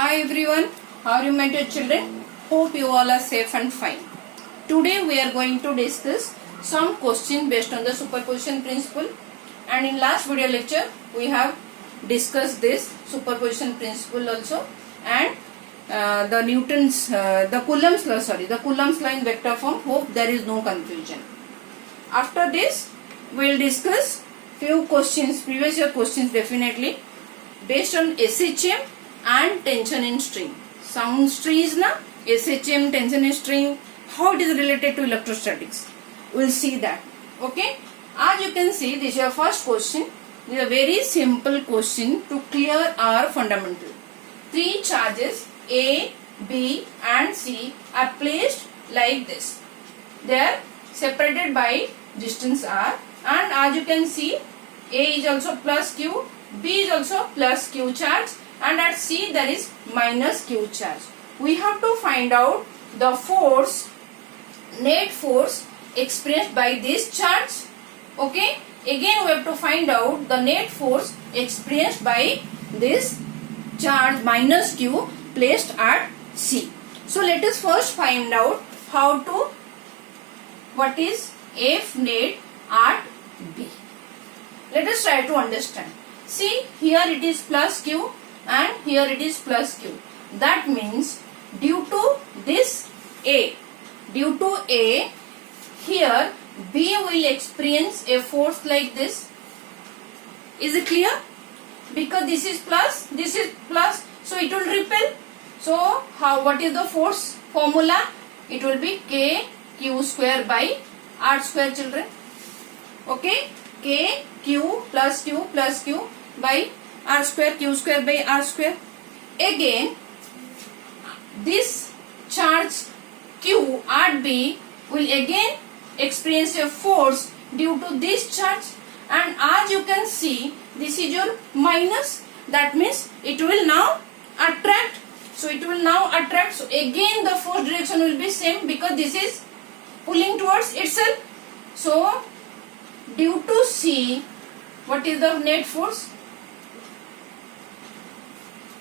Hi everyone, how are you my dear children? Hope you all are safe and fine. Today we are going to discuss some questions based on the superposition principle, and in last video lecture we have discussed this superposition principle also, and the Coulomb's law in vector form. Hope there is no confusion. After this we will discuss few questions, previous year questions definitely, based on SHM and tension in string. Sounds trees na, SHM, tension in string, how it is related to electrostatics. We will see that. Okay. As you can see, this is your first question. This is a very simple question to clear our fundamental. Three charges A, B and C are placed like this. They are separated by distance r, and as you can see, A is also plus Q, B is also plus Q charge, and at C there is minus Q charge. We have to find out the force, net force experienced by this charge. Okay. Again we have to find out the net force experienced by this charge minus Q placed at C. So let us first find out what is F net at B. Let us try to understand. See, here it is plus Q and here it is plus Q. That means due to this A, here B will experience a force like this. Is it clear? Because this is plus, so it will repel. So what is the force formula? It will be K Q square by R square, children. Okay, K Q plus Q by R square, Q square by R square. Again, this charge Q at B will again experience a force due to this charge, and as you can see, this is your minus. That means it will now attract. So again the force direction will be same, because this is pulling towards itself. So due to C, what is the net force?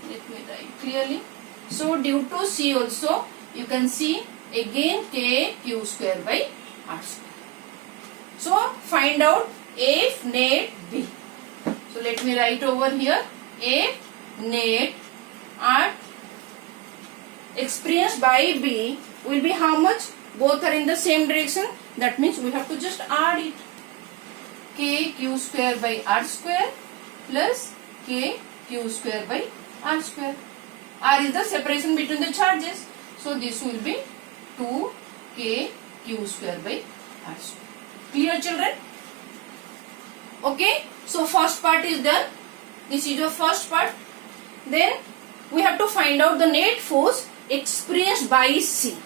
Let me write clearly. So due to C also, you can see again K Q square by R square. So find out F net B. So let me write over here, F net at experienced by B will be how much? Both are in the same direction. That means we have to just add it. K Q square by R square plus K Q square by R square. R is the separation between the charges. So this will be 2 K Q square by R square. Clear, children? Okay. So first part is done. This is your first part. Then we have to find out the net force experienced by C.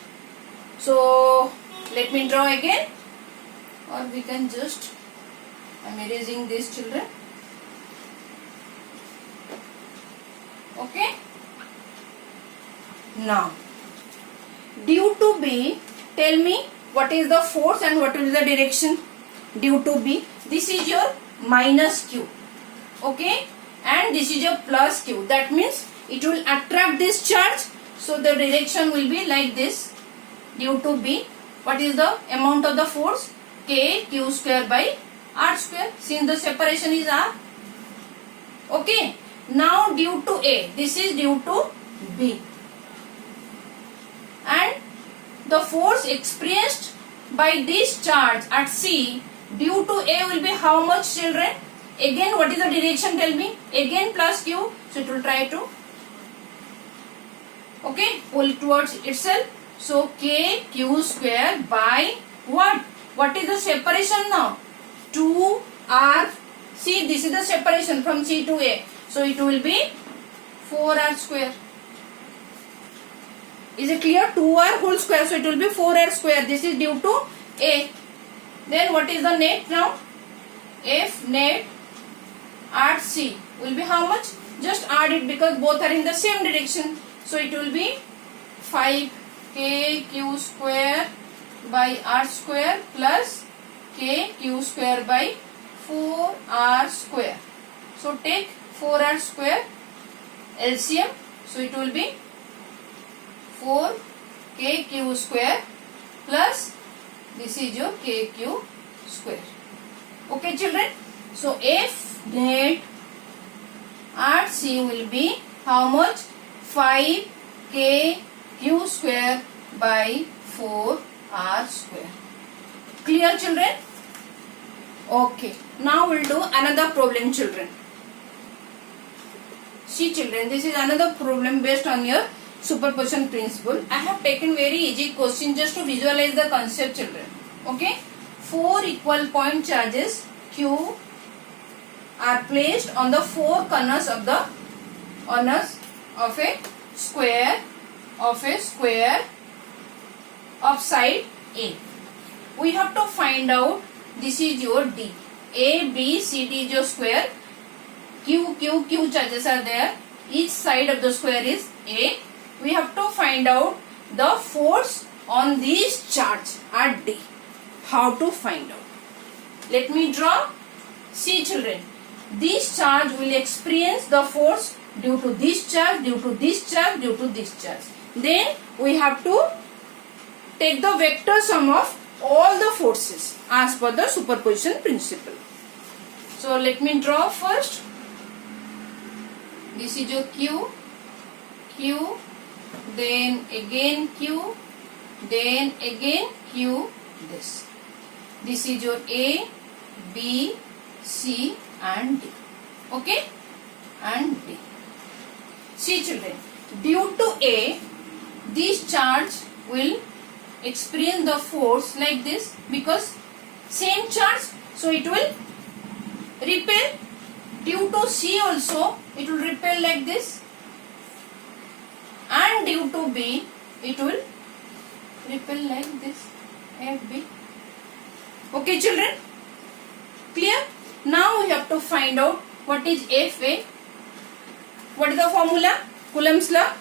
So let me draw again, or we can just, I am erasing this, children. Okay. Now due to B, tell me what is the force and what is the direction. Due to B, this is your minus Q. Okay, and this is your plus Q. That means it will attract this charge. So the direction will be like this. Due to B, what is the amount of the force? K Q square by R square, since the separation is R. Okay. Now due to A, this is due to B, and the force experienced by this charge at C due to A will be how much, children? Again, what is the direction? Tell me. Again plus Q, so it will try to pull towards itself. So K Q square by what? What is the separation now? 2R. See, this is the separation from C to A. So it will be 4R square. Is it clear? 2R whole square. So it will be 4R square. This is due to A. Then what is the net now? F net at C will be how much? Just add it, because both are in the same direction. So it will be 5 K Q square by R square plus K Q square by 4R square. So take 4R square LCM, So it will be 4kq square plus this is your kq square. Okay children. So F net at C will be how much? 5kq square by 4r square. Clear children? Okay. Now we'll do another problem children. See children, this is another problem based on your superposition principle. I have taken very easy question just to visualize the concept children. Okay. 4 equal point charges Q are placed on the 4 corners of a square of side A. We have to find out, this is your D. A, B, C, D is your square. Q charges are there. Each side of the square is A. We have to find out the force on these charge at D. How to find out? Let me draw. See children, this charge will experience the force due to this charge, due to this charge, due to this charge. Then we have to take the vector sum of all the forces as per the superposition principle. So let me draw first. This is your Q, then again Q, then again Q, this. This is your A, B, C and D. Okay? And D. See children, due to A, this charge will experience the force like this because same charge, so it will repel. Due to C also, it will repel like this. And due to B, it will repel like this. FB. Okay children? Clear? Now we have to find out what is FA. What is the formula? Coulomb's law.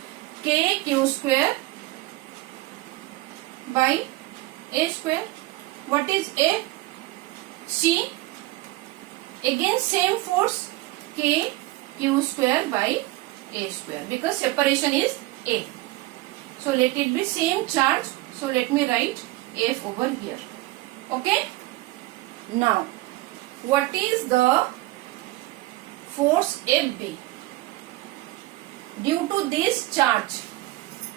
KQ square by A square. What is A? C. Again same force, KQ square by A square, because separation is A. So let it be same charge. So let me write F over here. Okay. Now what is the force FB due to this charge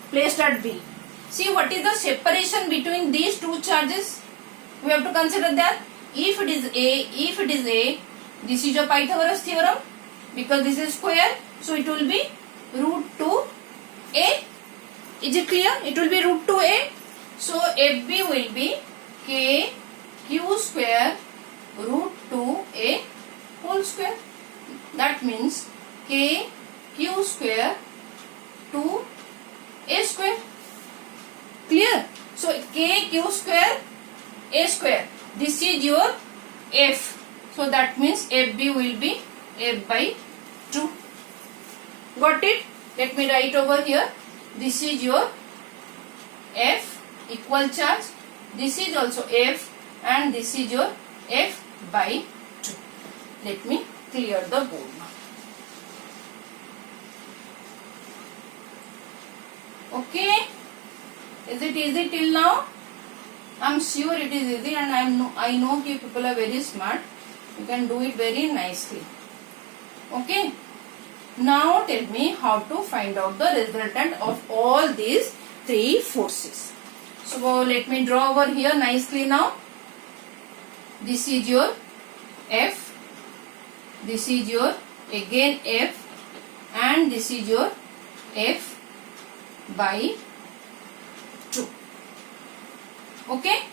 placed at B? See what is the separation between these two charges? We have to consider that if it is A, this is your Pythagoras theorem, because this is square, so it will be root 2a. Is it clear? It will be root 2a. So FB will be KQ square root 2a whole square. That means KQ square 2a square. Clear? So KQ square a square. This is your F. So that means FB will be F by 2. Got it? Let me write over here. This is your F, equal charge. This is also F and this is your F by 2. Let me clear the board now. Okay? Is it easy till now? I am sure it is easy, and I know you people are very smart. You can do it very nicely. Okay. Now tell me how to find out the resultant of all these three forces. So let me draw over here nicely now. This is your F. This is your again F, and this is your F by 2. Okay.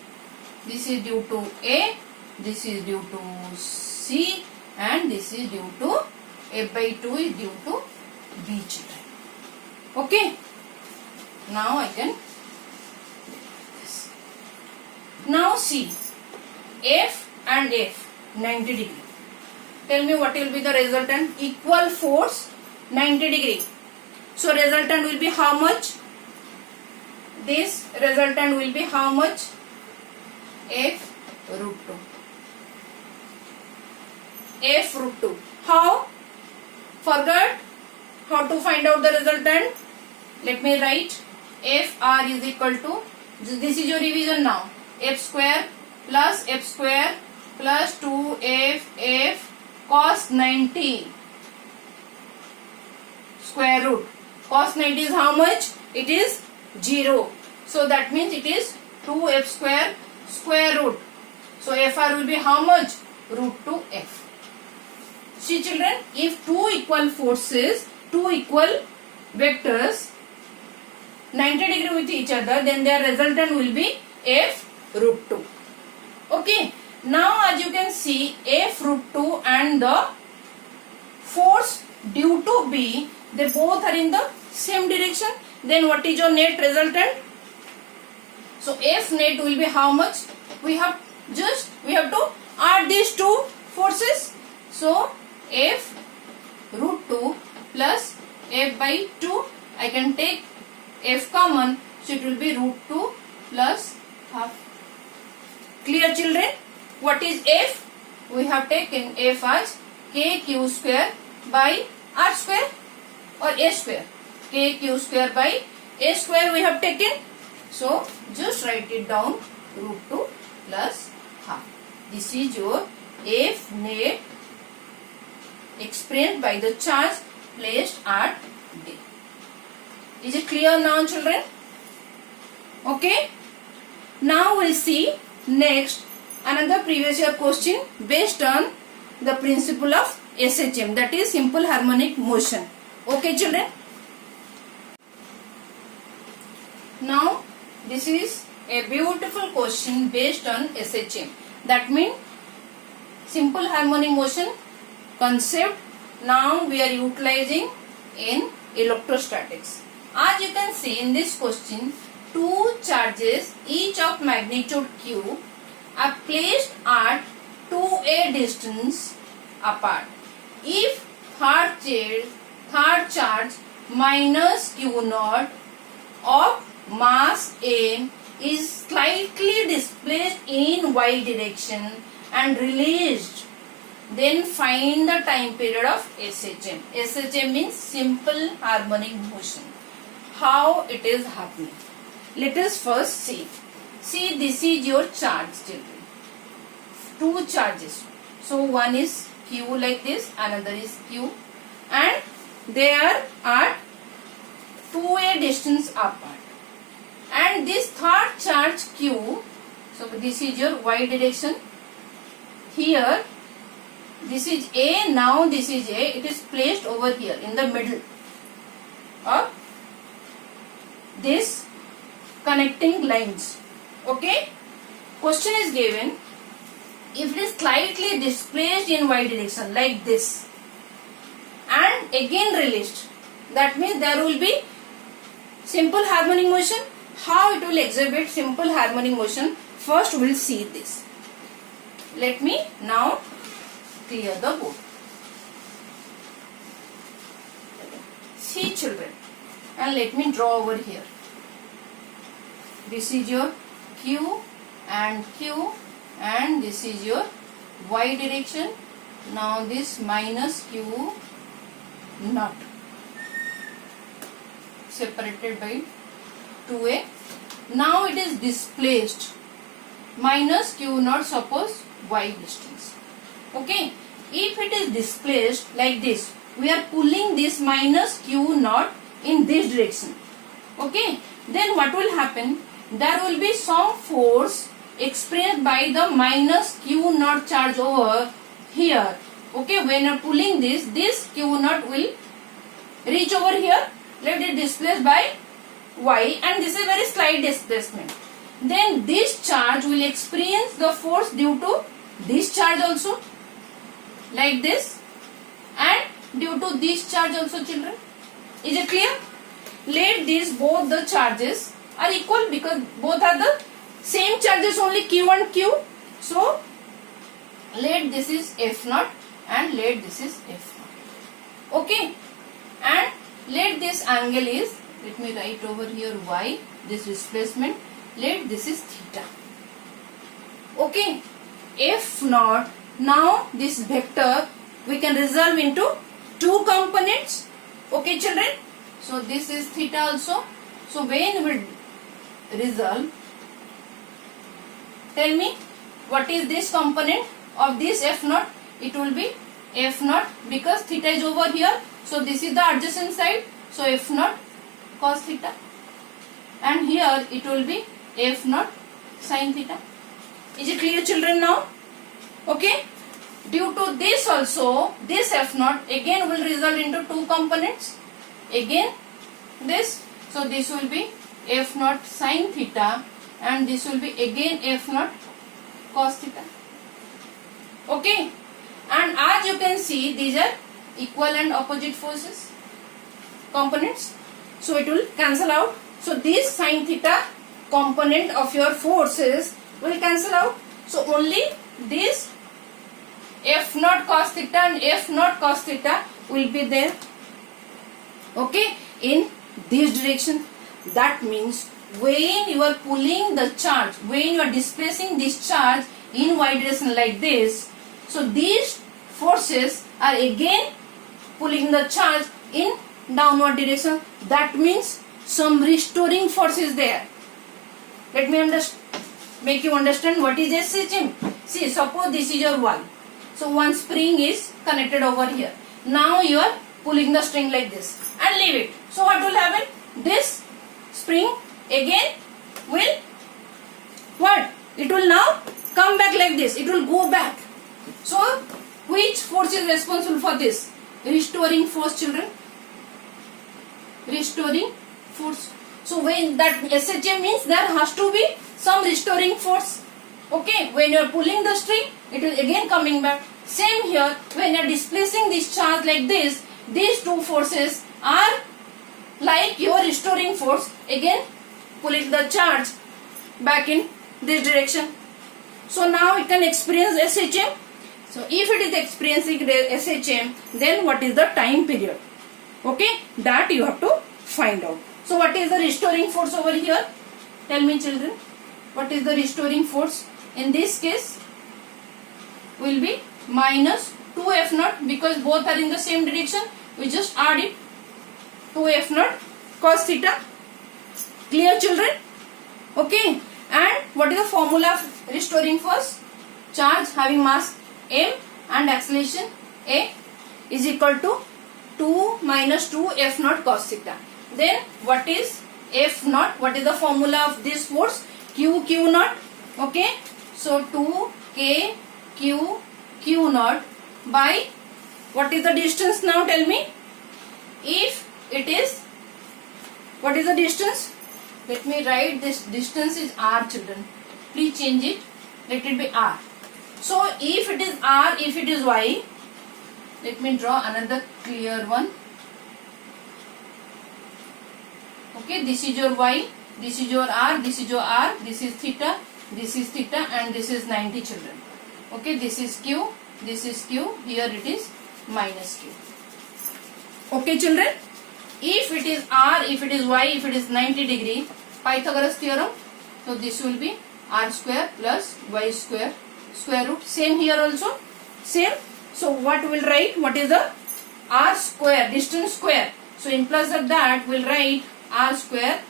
This is due to A, this is due to C, and this is due to F by 2 is due to B children. Okay. Now I can this. Now see F and F 90 degree. Tell me what will be the resultant? Equal force 90 degree. So resultant will be how much? This resultant will be how much? F root 2. F root 2. How? Forgot how to find out the resultant? Let me write. FR is equal to, this is your revision now, f square plus 2ff cos 90 square root. Cos 90 is how much? It is 0. So that means it is 2f square root. So FR will be how much? Root 2f. See children, if two equal forces, two equal vectors 90 degree with each other, then their resultant will be f root 2. Okay. Now as you can see, f root 2 and the force due to B, they both are in the same direction. Then what is your net resultant? So F net will be how much? We have to add these two forces. So F root 2 plus F by 2. I can take F common, so it will be root 2 plus half. Clear children? What is F? We have taken F as KQ square by R square or A square. KQ square by A square we have taken. So just write it down, root 2 plus half. This is your F net explained by the charge placed at D. Is it clear now children? Okay. Now we'll see next another previous year question based on the principle of SHM, that is simple harmonic motion. Okay children. Now this is a beautiful question based on SHM. That means simple harmonic motion concept now we are utilizing in electrostatics. As you can see in this question, two charges each of magnitude Q are placed at 2a distance apart. If third charge minus Q naught of mass M is slightly displaced in y direction and released, then find the time period of SHM. SHM means simple harmonic motion. How it is happening? Let us first see. See, this is your charge children. Two charges. So one is Q like this, another is Q, and they are at 2a distance apart. And this third charge Q, so this is your y direction. Here, this is A, now this is A, it is placed over here in the middle of this connecting lines. Okay. Question is given, if it is slightly displaced in y direction like this and again released, that means there will be simple harmonic motion. How it will exhibit simple harmonic motion? First we will see this. Let me now clear the board. See children, and let me draw over here. This is your Q, and this is your y direction. Now this minus Q naught separated by 2a. Now it is displaced minus Q naught, suppose y distance. Okay. If it is displaced like this, we are pulling this minus Q naught in this direction. Okay. Then what will happen? There will be some force expressed by the minus Q naught charge over here. Okay. When you are pulling this Q naught will reach over here. Let it displace by y, and this is very slight displacement. Then this charge will experience the force due to this charge also, like this, and due to this charge also children. Is it clear? Let these both the charges are equal because both are the same charges, only Q and Q. So let this is F naught and let this is F naught. Okay. And let this angle is, let me write over here y, this displacement, let this is theta. Okay. F naught, now this vector we can resolve into two components. Okay children, so this is theta also. So when we resolve, tell me what is this component of this f naught? It will be f naught because theta is over here. So this is the adjacent side. So f naught cos theta, and here it will be f naught sin theta. Is it clear children now? Okay. Due to this also, this f naught again will result into two components. Again this, so this will be f naught sin theta, and this will be again f naught cos theta. Okay, and as you can see, these are equal and opposite forces components, so it will cancel out. So this sin theta component of your forces will cancel out. So only this f naught cos theta and f naught cos theta will be there. Okay, in this direction. That means when you are pulling the charge, when you are displacing this charge in y direction like this, so these forces are again pulling the charge in downward direction. That means some restoring force is there. Let me make you understand what is SHM. See, suppose this is your wall. So one spring is connected over here. Now you are pulling the string like this and leave it. So what will happen? This spring again will what? It will now come back like this. It will go back. So which force is responsible for this? Restoring force, children. Restoring force. So when that SHM means there has to be some restoring force. Okay, when you are pulling the string, it will again coming back. Same here, when you are displacing this charge like this, these two forces are like your restoring force, again pulling the charge back in this direction. So now it can experience SHM. So if it is experiencing SHM, then what is the time period? Okay, that you have to find out. So what is the restoring force over here? Tell me children, what is the restoring force? In this case will be minus 2f naught, because both are in the same direction. We just add it, 2f naught cos theta. Clear children? Okay. And what is the formula of restoring force? Charge having mass m and acceleration a is equal to 2 minus 2 f naught cos theta. Then what is f naught? What is the formula of this force? Q naught. Okay. So 2 k q naught by what is the distance now? Tell me. If it is, what is the distance? Let me write this distance is r, children. Please change it. Let it be r. So if it is r, if it is y, let me draw another clear one. Okay, this is your y, this is your r, this is your r, this is theta, and this is 90, children. Okay, this is q, here it is minus q. Okay children, if it is r, if it is y, if it is 90 degree, Pythagoras theorem, so this will be r square plus y square square root. Same here also, same. So what will write? What is the r square, distance square? So in place of that we'll write r square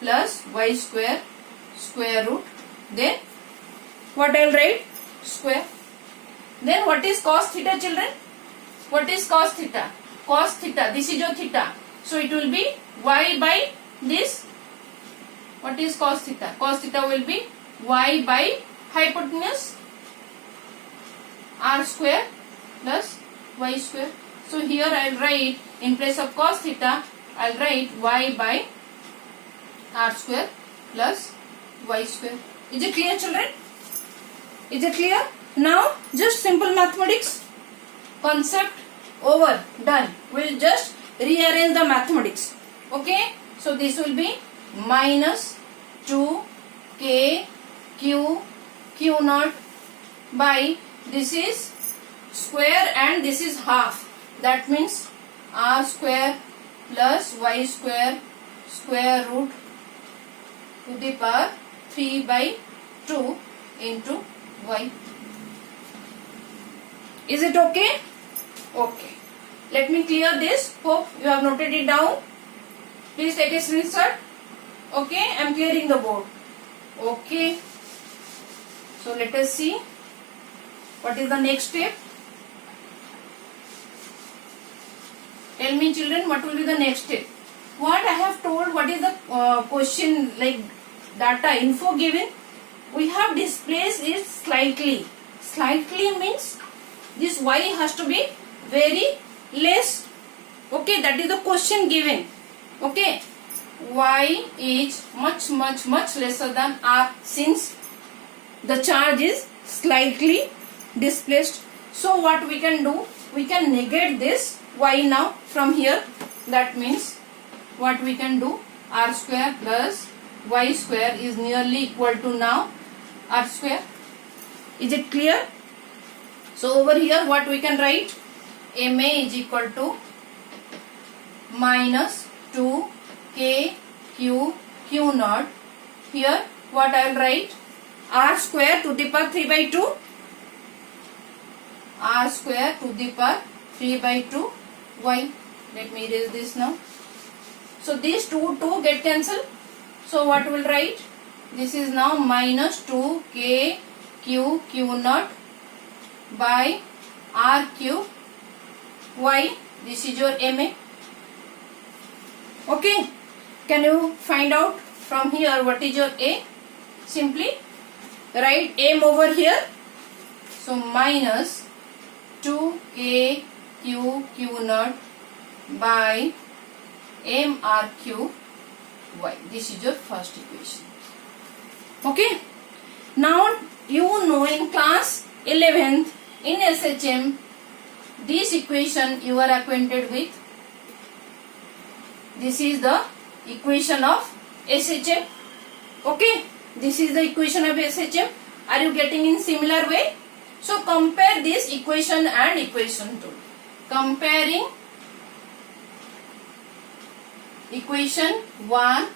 plus y square square root. Then what I'll write? Square. Then what is cos theta, children? What is cos theta? Cos theta, this is your theta. So it will be y by this. What is cos theta? Cos theta will be y by hypotenuse r square plus y square. So here I will write, in place of cos theta, I will write y by r square plus y square. Is it clear, children? Is it clear? Now just simple mathematics. Concept over, done. We'll just rearrange the mathematics. Okay. So this will be minus 2 k q naught by, this is square and this is half. That means r square plus y square square root to the power 3 by 2 into y. Is it okay? Okay. Let me clear this. Hope you have noted it down. Please take a screenshot. Okay, I am clearing the board. Okay. So let us see what is the next step. Tell me children, what will be the next step? What I have told, what is the question, like data info given? We have displaced it slightly. Slightly means this y has to be very less. Okay, that is the question given. Okay, y is much lesser than r since the charge is slightly displaced. So what we can do? We can negate this y now from here. That means what we can do? R square plus y square is nearly equal to now r square. Is it clear? So over here what we can write? Ma is equal to minus 2k q naught. Here what I will write? R square to the power 3 by 2. R square to the power 3 by 2 y. Let me erase this now. So these two get cancelled. So what will write? This is now minus 2k q naught by r cube y. This is your ma. Okay. Can you find out from here what is your a? Simply write m over here. So minus 2k q naught by mr cube y. This is your first equation. Okay. Now you know in class 11th in SHM this equation you are acquainted with. This is the equation of SHM. Okay. This is the equation of SHM. Are you getting in similar way? So compare this equation and equation 2. Comparing equation 1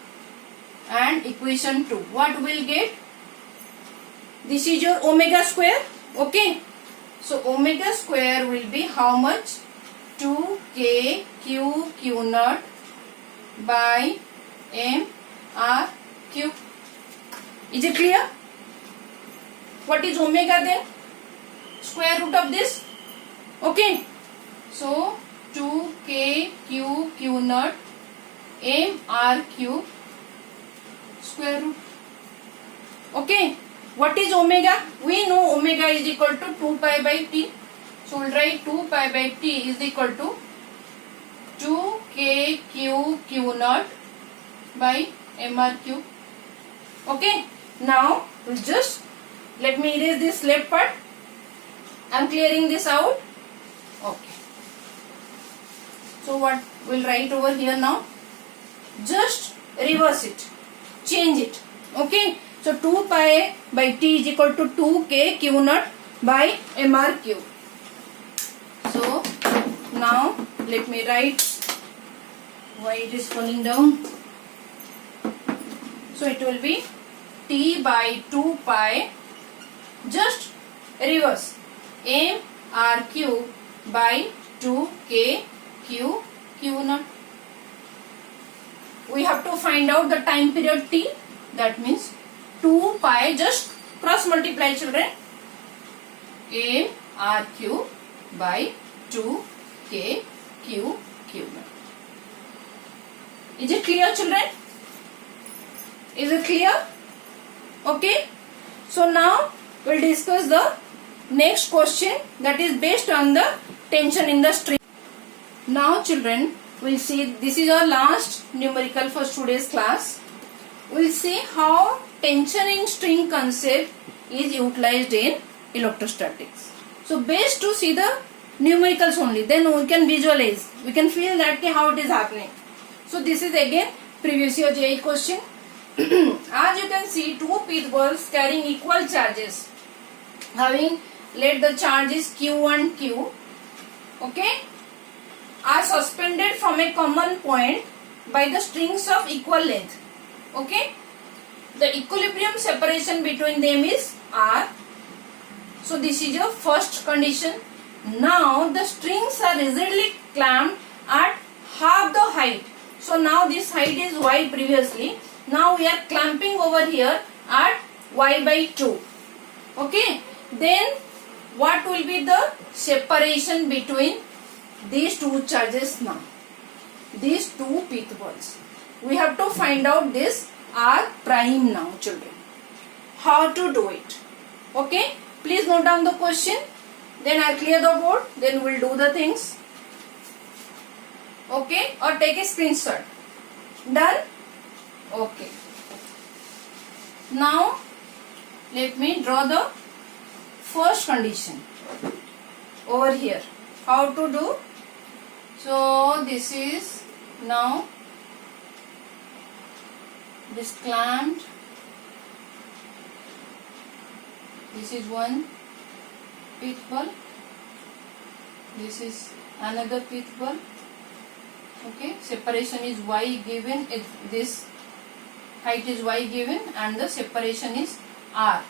and equation 2. What will get? This is your omega square. Okay. So omega square will be how much? 2k q naught by m r cube. Is it clear? What is omega then? Square root of this. Okay. So 2k q naught m r cube square root. Okay. What is omega? We know omega is equal to 2 pi by t. So we'll write 2 pi by t is equal to 2k q naught by mr cube. Okay. Now we'll just let me erase this left part. I'm clearing this out. Okay. So what we'll write over here now? Just reverse it. Change it. Okay. So 2 pi by t is equal to 2k q naught by mr cube. So now let me write why it is falling down. So it will be t by 2 pi, just reverse, m r cube by 2k q naught. We have to find out the time period t. That means 2 pi, just cross multiply children, m r cube by 2k q naught. Is it clear children? Is it clear? Okay. So now we'll discuss the next question that is based on the tension in the string. Now children, we'll see, this is our last numerical for today's class. We'll see how tension in string concept is utilized in electrostatics. So best to see the numericals only, then we can visualize, we can feel that how it is happening. So this is again previous year JEE question. As you can see, two pith balls carrying equal charges, having let the charges q and q, okay, are suspended from a common point by the strings of equal length. Okay, the equilibrium separation between them is r. So this is your first condition. Now the strings are rigidly clamped at half the height. So now this height is y previously. Now we are clamping over here at y by 2. Okay. Then what will be the separation between these two charges now? These two pith balls. We have to find out this R prime now, children. How to do it? Okay. Please note down the question. Then I'll clear the board. Then we'll do the things. Okay. Or take a screenshot. Done? Okay. Now let me draw the first condition over here. How to do? So this is now this clamped. This is one pith ball. This is another pith ball. Okay, separation is y given. This height is y given, and the separation is r.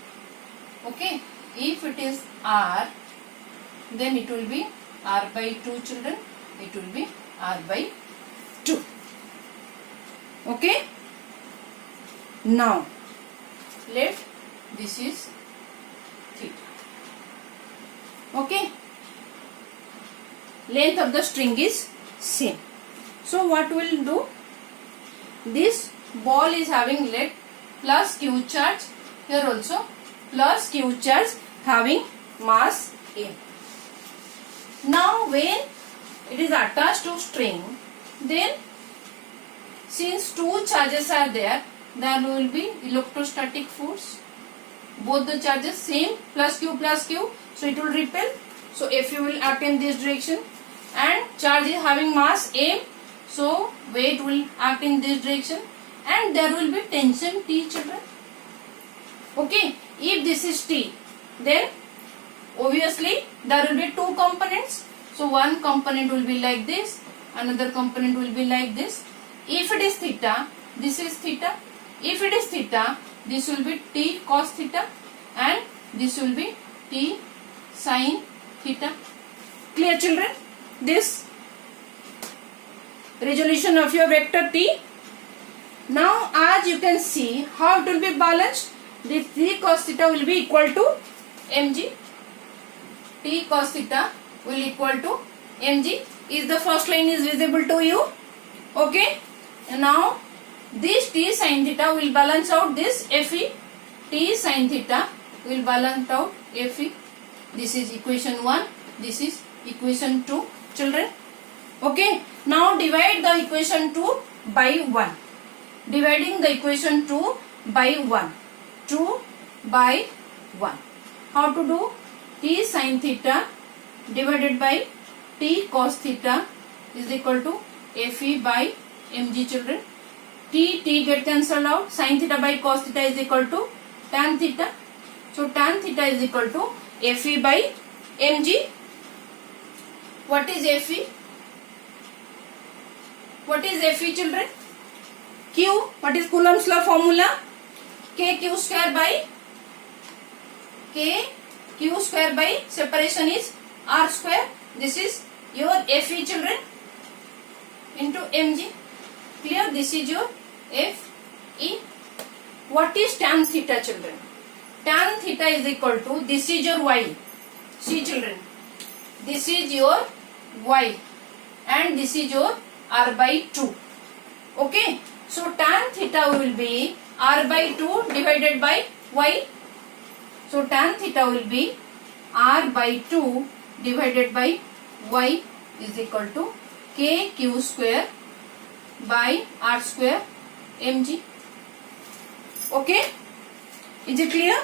Okay, if it is r, then it will be r by 2, children. It will be r by 2. Okay. Now let this is theta. Okay. Length of the string is same. So what we'll do? This ball is having lead plus q charge. Here also plus q charge having mass A. Now when it is attached to string, then since two charges are there will be electrostatic force. Both the charges same, plus q, so it will repel. So Fu will act in this direction, and charge is having mass M, so weight will act in this direction, and there will be tension T, children. Okay, if this is T, then obviously there will be two components. So one component will be like this, another component will be like this. If it is theta, this is theta. If it is theta, this will be T cos theta, and this will be T sin theta. Clear, children? This resolution of your vector T. Now as you can see how it will be balanced. This T cos theta will be equal to mg. T cos theta will equal to mg. Is the first line is visible to you? Okay. And now this T sin theta will balance out this Fe. T sin theta will balance out Fe. This is equation 1. This is equation 2, children. Okay. Now divide the equation 2 by 1. Dividing the equation 2 by 1. 2 by 1. How to do? T sin theta divided by T cos theta is equal to Fe by mg, children. T get cancelled out. Sin theta by cos theta is equal to tan theta. So tan theta is equal to Fe by mg. What is Fe? What is Fe, children? Q. What is Coulomb's law formula? Kq square by Kq square by separation is R square. This is your Fe, children, into mg. Clear? This is your Fe. What is tan theta, children? Tan theta is equal to, this is your y. See, children, this is your y and this is your R by 2. Okay. So tan theta will be R by 2 divided by y. So tan theta will be R by 2 divided by y is equal to Kq square by R square mg. Okay. Is it clear?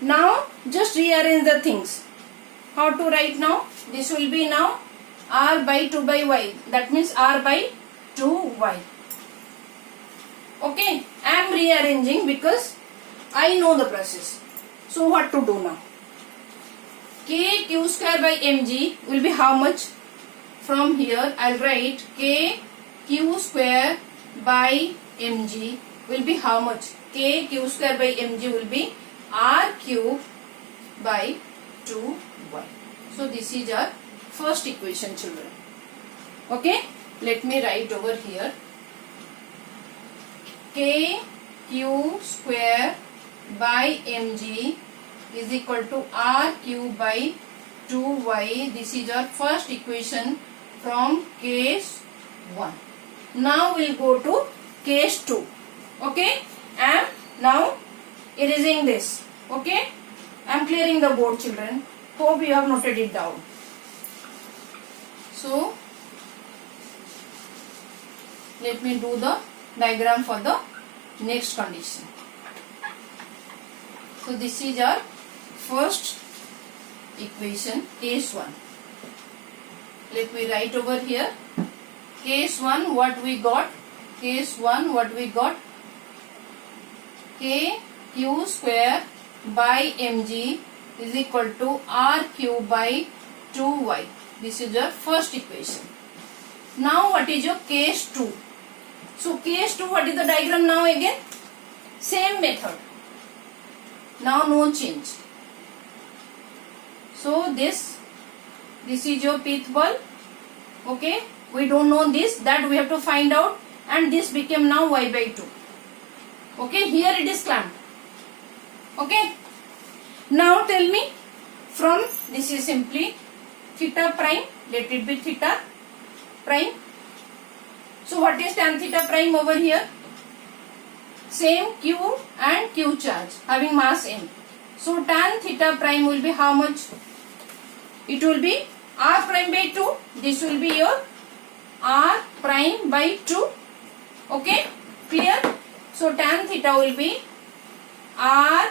Now just rearrange the things. How to write now? This will be now R by 2 by y. That means R by 2y. Okay. I am rearranging because I know the process. So what to do now? Kq square by mg will be how much? From here I will write Kq square by mg will be how much? Kq square by mg will be R cube by 2y. So this is our first equation, children. Okay, let me write over here. K q square by mg is equal to r q by 2y. This is our first equation from case 1. Now we'll go to case 2. Okay, I am now erasing this. Okay, I am clearing the board, children. Hope you have noted it down. So let me do the diagram for the next condition. So this is our first equation, case 1. Let me write over here. Case 1, what we got? Case 1, what we got? K q square by mg is equal to r q by 2y. This is your first equation. Now what is your case 2? So case 2, what is the diagram now again? Same method. Now no change. So this is your pith ball. Okay, we don't know this, that we have to find out, and this became now y by 2. Okay, here it is clamped. Okay, now tell me, from this is simply theta prime, let it be theta prime. So what is tan theta prime over here? Same q and q charge having mass m. So tan theta prime will be how much? It will be r prime by 2. This will be your r prime by 2. Okay, clear? So tan theta will be r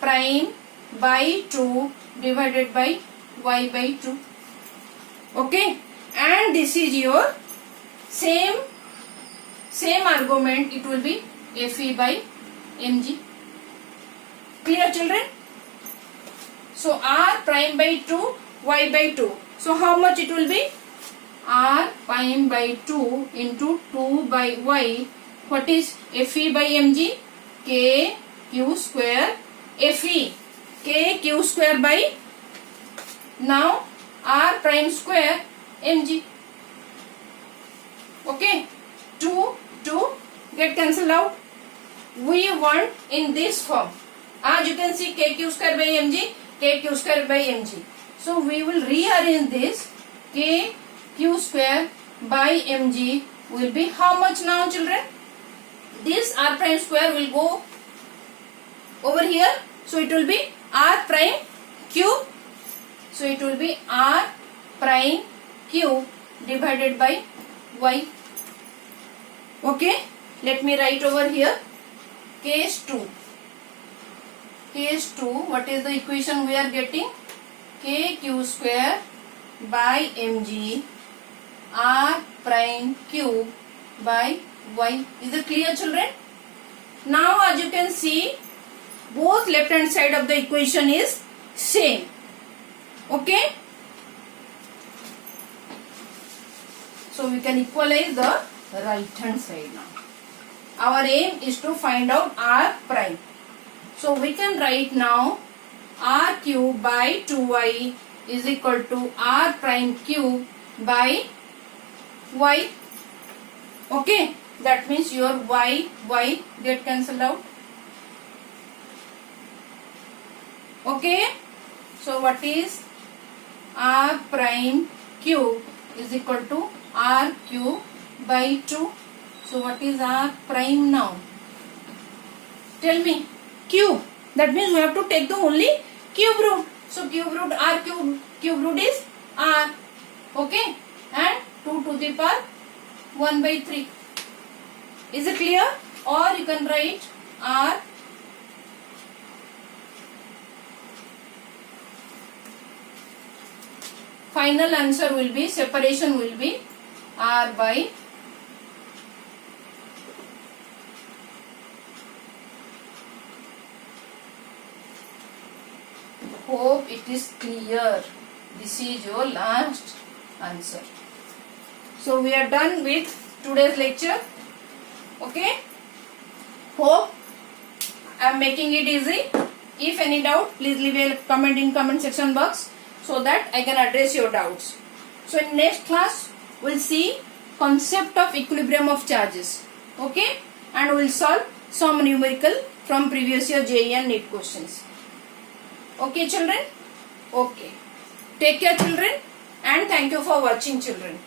prime by 2 divided by y by 2. Okay, and this is your same argument, it will be Fe by mg. Clear, children? So r prime by 2, y by 2. So how much it will be? R prime by 2 into 2 by y. What is Fe by mg? K q square Fe. K q square by now r prime square mg. Okay, 2 get cancelled out. We want in this form. As you can see, kq square by mg, kq square by mg. So we will rearrange this. Kq square by mg will be how much now, children? This r prime square will go over here. So it will be r prime cube. So it will be r prime cube divided by y. Okay, let me write over here. Case 2. Case 2, what is the equation we are getting? Kq square by mg r prime cube by y. Is it clear, children? Now as you can see, both left hand side of the equation is same. Okay, so we can equalize the right hand side now. Our aim is to find out r prime. So we can write now r cube by 2y is equal to r prime cube by y. Okay, that means your y get cancelled out. Okay, so what is r prime cube is equal to r cube by 2. So what is r prime now? Tell me. Cube. That means we have to take the only cube root. So cube root r cube root is r. Okay, and 2 to the power 1 by 3. Is it clear? Or you can write r final answer will be, separation will be r by hope it is clear. This is your last answer. So we are done with today's lecture. Okay, hope I am making it easy. If any doubt, please leave a comment in comment section box so that I can address your doubts. So in next class, we'll see concept of equilibrium of charges. Okay, and we'll solve some numerical from previous year JEE and NEET questions. Okay children? Okay. Take care children, and thank you for watching children.